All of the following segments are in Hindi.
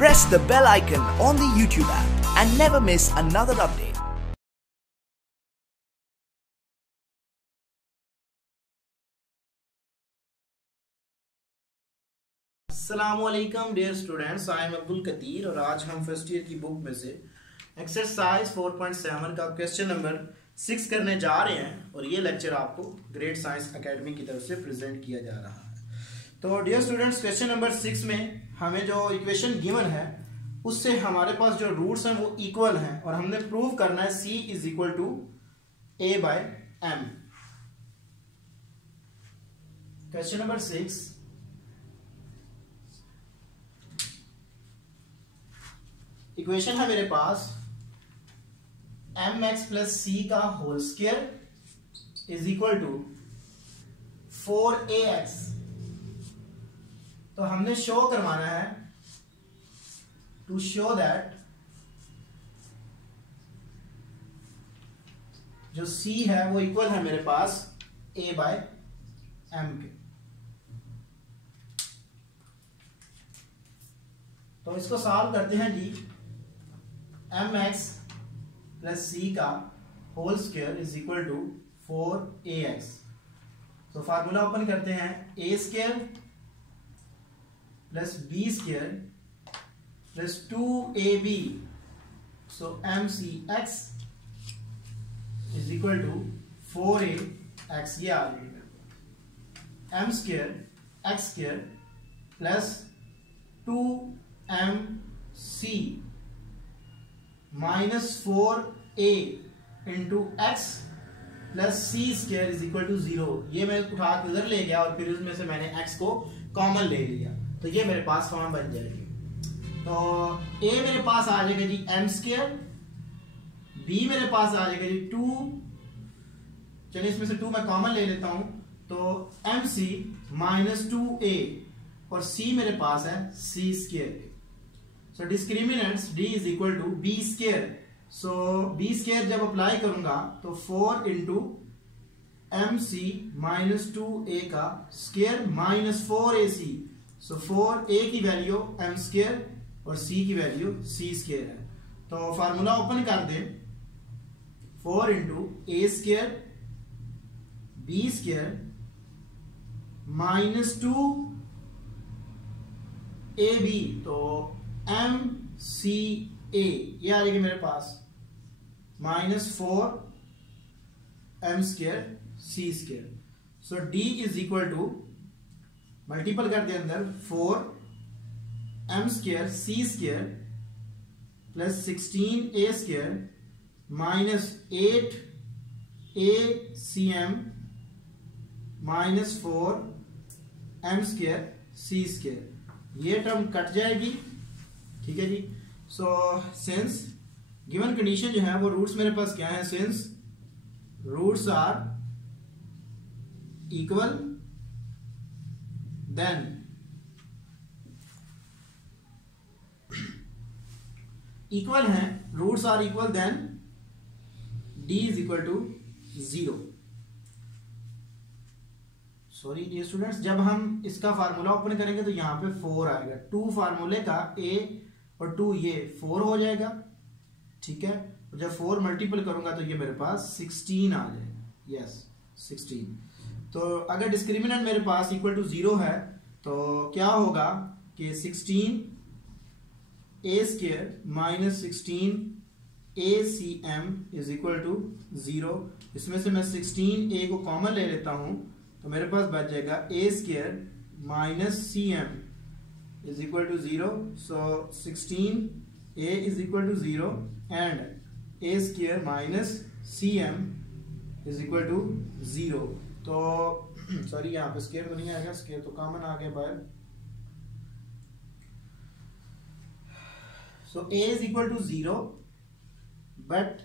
press the bell icon on the YouTube app and never miss another update. अस्सलामुअलैकुम dear students, I am Abdul Qadir और आज हम फर्स्ट ईयर की बुक में से एक्सरसाइज 4.7 का क्वेश्चन नंबर 6 करने जा रहे हैं और ये लेक्चर आपको ग्रेट साइंस एकेडमी की तरफ से प्रेजेंट किया जा रहा है। तो डियर स्टूडेंट्स, क्वेश्चन नंबर 6 में हमें जो इक्वेशन गिवन है उससे हमारे पास जो रूट्स हैं वो इक्वल हैं और हमने प्रूव करना है c is equal to a/m। Question number 6, equation है मेरे पास mx प्लस c का whole square is equal to 4ax। तो हमने शो करवाना है टू शो दैट जो c है वो इक्वल है मेरे पास a/m के। तो इसको सॉल्व करते हैं जी। mx प्लस c का whole square is equal to 4ax। तो फार्मूला ओपन करते हैं, a square plus b square plus 2ab, so mcx is equal to 4ax। ये आ गया m square x square plus 2mc minus 4a into X plus C square is equal to 0। ये मैं उठा के उधर ले गया और फिर उसमें से मैंने x को कॉमन ले लिया, तो ये मेरे पास फॉर्म बन जाएगी। तो a मेरे पास आ जाएगा जी m स्क्वायर, b मेरे पास आ जाएगा जी 2, चलिए इसमें से 2 मैं कॉमन ले लेता हूं, तो mc माइनस 2a और c मेरे पास है c square. So discriminants d is equal to b square. So b square जब अप्लाई करूंगा तो 4 इंटू mc माइनस 2a का square minus 4ac। So 4a की वैल्यू m स्क्वायर और c की वैल्यू c स्क्वायर है। तो फार्मूला ओपन कर दें, 4 into a square b square minus 2ab, तो mca ये आ जाएगी मेरे पास minus 4m square c square. So d is equal to multiple कर दे अंदर 4m square c square plus 16a square minus 8acm minus 4m square c square. ये टर्म कट जाएगी, ठीक है जी। सो सिंस गिवन कंडीशन जो है वो रूट्स मेरे पास क्या है, since roots are equal then equal है, roots are equal then d is equal to 0। Sorry dear students, जब हम इसका फार्मूला ओपन करेंगे तो यहाँ पे 4 आएगा, 2 फार्मूले का a और 2 ये 4 हो जाएगा, ठीक है। और जब 4 मल्टीपल करूंगा तो ये मेरे पास 16 आ जाएगा, यस 16। तो अगर डिस्क्रिमिनेंट मेरे पास इक्वल टू 0 है तो क्या होगा कि 16a square minus 16acm is equal to 0। इसमें से मैं 16a को कॉमन ले लेता हूं तो मेरे पास बच जाएगा a square minus cm is equal to 0। So 16a is equal to 0 and a square minus cm is equal to 0। तो सॉरी यहाँ पे स्क्वायर तो नहीं आएगा, स्क्वायर तो कॉमन आ गया बाहर। So a is equal to 0 but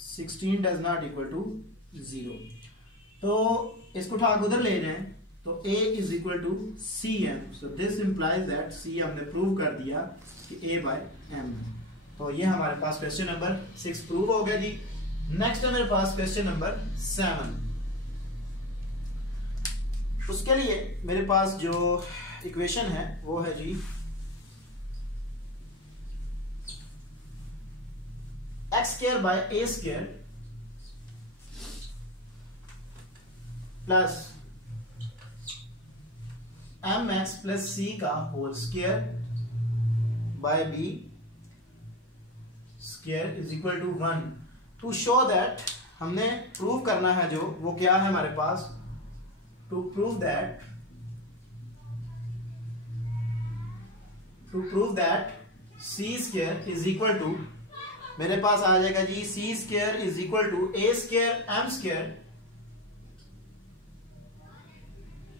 16 does not equal to 0। तो इसको उठा के उधर ले जाएं तो a is equal to cm। So this implies that c हमने प्रूव कर दिया कि a/m। तो ये हमारे पास क्वेश्चन नंबर 6 प्रूव हो गया जी। नेक्स्ट है मेरे पास क्वेश्चन नंबर 7। उसके लिए मेरे पास जो इक्वेशन है वो है जी x square by a square plus m x plus c का whole square by b square is equal to 1। To show that, हमने प्रूव करना है जो, वो क्या है हमारे पास, to prove that c square is equal to, मेरे पास आ जाएगा जी c square is equal to a square m square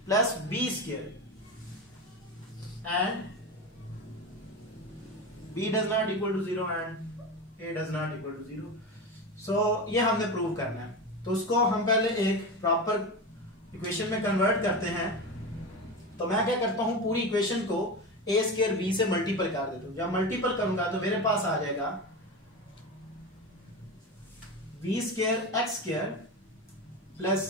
plus b square and b does not equal to 0 and a does not equal to 0। सो ये हमने प्रूव करना है, तो उसको हम पहले एक प्रॉपर इक्वेशन में कन्वर्ट करते हैं। तो मैं क्या करता हूं, पूरी इक्वेशन को a स्क्वायर b से मल्टीपल कर देता हूं। जब मल्टीपल करूंगा तो मेरे पास आ जाएगा b square x square plus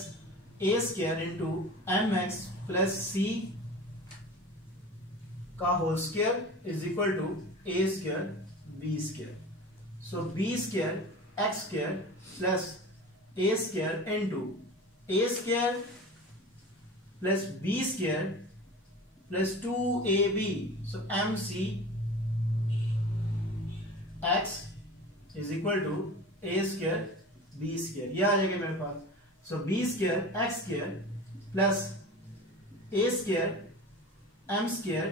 a square into M x plus c का whole square is equal to a square b square. So b square x square plus a square into a square plus b square plus 2ab। So mc x is equal to a square b square, ये आ जाएगा मेरे पास। So b square x square plus a square m square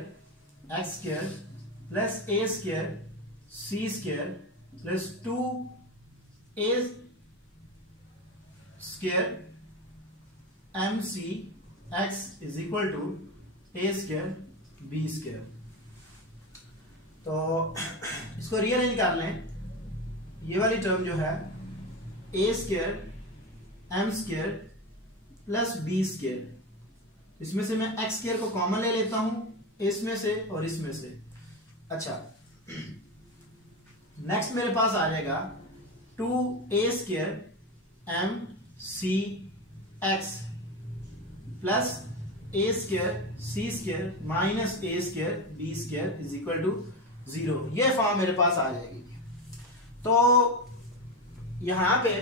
x square plus a square c square plus 2a square mc x is equal to a square b square. तो इसको रीअरेंज कर लें, ये वाली टर्म जो है a square m square plus b square, इसमें से मैं x स्क्वायर को कॉमन ले लेता हूं, इसमें से और इसमें से। अच्छा, नेक्स्ट मेरे पास आ जाएगा 2a square m c x plus a square c square minus a square b square is equal to 0। ये फॉर्म मेरे पास आ जाएगी। तो यहां पे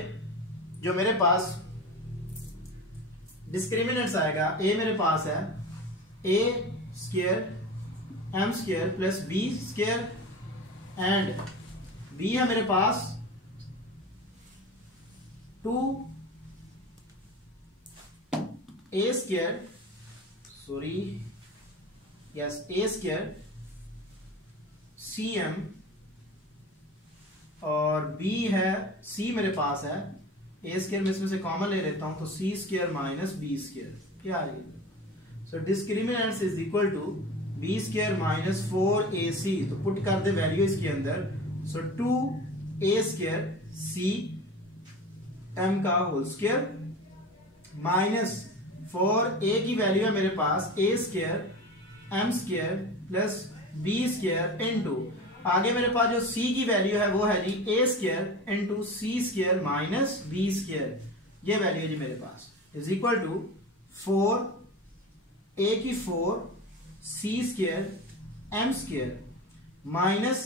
जो मेरे पास डिस्क्रिमिनेंट्स आएगा, a मेरे पास है a square m square plus b square and b है मेरे पास 2a square, sorry yes a square cm और b है c मेरे पास है a स्क्वायर में इसमें से कॉमन ले लेता हूं तो c square minus b square, क्या आ जाएगा। So discriminants is equal to b square minus 4ac, तो पुट कर दे वैल्यू इसके अंदर। So 2a square c m का होल स्क्वायर माइनस 4a की वैल्यू है मेरे पास a square m square plus b square into, आगे मेरे पास जो c की वैल्यू है वो है जी a square into c square minus b square, ये वैल्यू है जी मेरे पास इज इक्वल टू 4a की 4 c square m square minus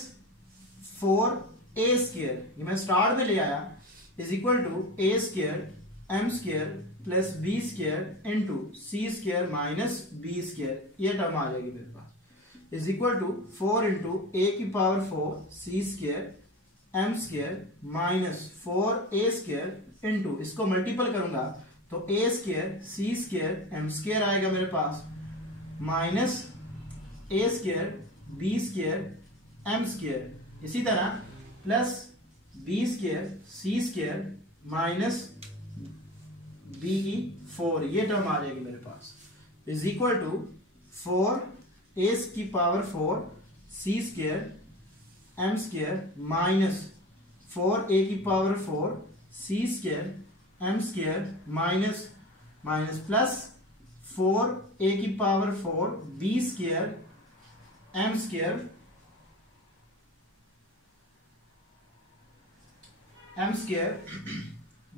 4a square, ये मैं स्टार्ट में ले आया, is equal to a square m square plus b square into c square minus b square, ये टर्म आ जाएगी मेरे पास is equal to 4 into a की power 4 c square m square minus 4a square into, इसको मल्टीपल करूंगा तो a square c square m square आएगा मेरे पास minus a square b square m square, इसी तरह plus b square c square minus b की 4, ये टर्म आ जाएगी मेरे पास इज इक्वल टू 4a की power 4 c square m square minus 4a की power 4 c square m square minus minus plus 4a की power 4 b square m square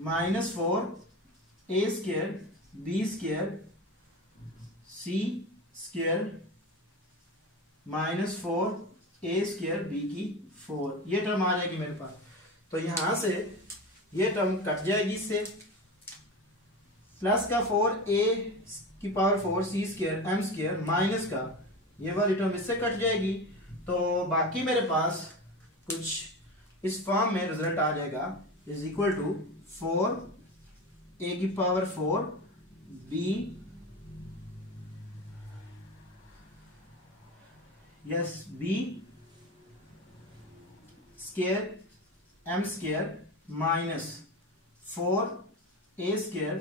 minus 4a square b square c square minus 4a square b की 4, ये टर्म आ जाएगी मेरे पास। तो यहां से ये टर्म कट जाएगी इससे, प्लस का 4a की power 4 c square m square minus का ये वाली टर्म इससे कट जाएगी। तो बाकी मेरे पास कुछ इस फॉर्म में रिजल्ट आ जाएगा, इज इक्वल टू 4a की power 4 b square m square minus 4a square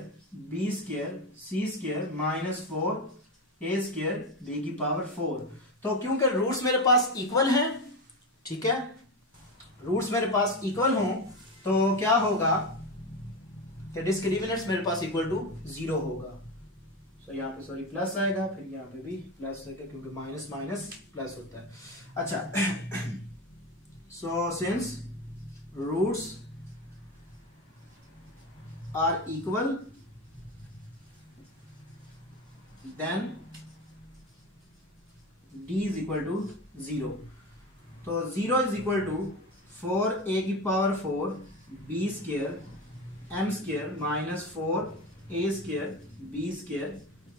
b square c square minus 4a square b की पावर 4। तो क्योंकि रूट्स मेरे पास इक्वल हैं, ठीक है, रूट्स मेरे पास इक्वल हों तो क्या होगा कि डिस्क्रिमिनेंट्स मेरे पास इक्वल टू 0 होगा। तो यहाँ पे सॉरी प्लस आएगा, फिर यहाँ पे भी प्लस आएगा क्योंकि माइनस माइनस प्लस होता है। अच्छा, so since roots are equal then d is equal to 0। तो 0 इज इक्वल टू 4a की power 4 b square m square minus 4a square b square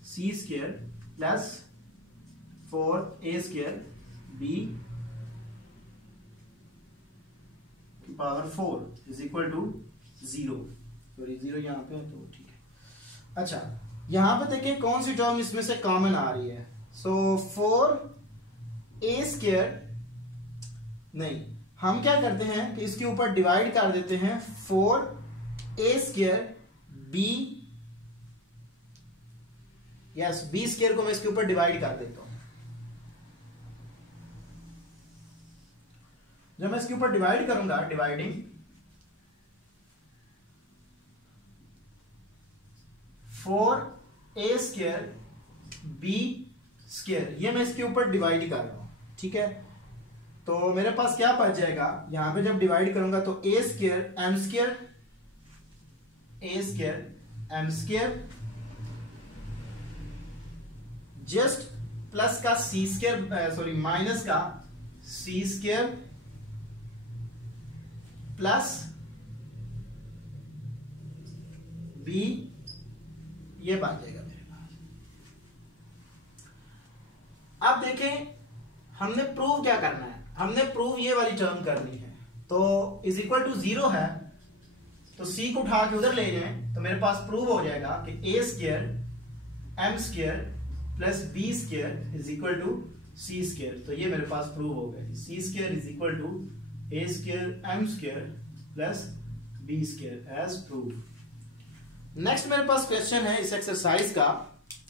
c square plus 4a square b की power 4 is equal to 0। Sorry 0 यहाँ पे है तो ठीक है। अच्छा, यहाँ पे देखिए कौन सी टर्म इसमें से कॉमन आ रही है। सो 4a स्क्वायर नहीं, हम क्या करते हैं कि इसके ऊपर डिवाइड कर देते हैं 4a square b, yes b square को मैं इसके ऊपर डिवाइड कर देता हूं। जब मैं इसके ऊपर डिवाइड करूंगा, dividing 4a square b square, ये मैं इसके ऊपर डिवाइड कर रहा हूं, ठीक है। तो मेरे पास क्या बच जाएगा, यहां पे जब डिवाइड करूंगा तो a square m square, a square m square just plus का c स्क्वायर, सॉरी माइनस का c स्क्वायर प्लस b, ये बन जाएगा मेरे पास। अब देखें हमने प्रूव क्या करना है, हमने प्रूव ये वाली टर्म करनी है। तो इज इक्वल टू 0 है तो c को उठा के उधर ले जाएं तो मेरे पास प्रूव हो जाएगा कि a square m square plus b square is equal to c square. तो ये मेरे पास प्रूव हो गया, c square is equal to a square m square plus b square as prove. Next मेरे पास क्वेश्चन है इस एक्सरसाइज का,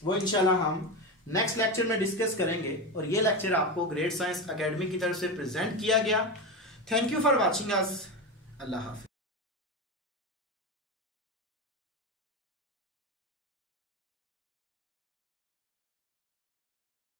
वो इंशाल्लाह हम नेक्स्ट लेक्चर में डिस्कस करेंगे और ये लेक्चर आपको ग्रेट साइंस एकेडमी की तरफ से प्रेजेंट किया गया। Thank you for watching us. Allah Hafiz.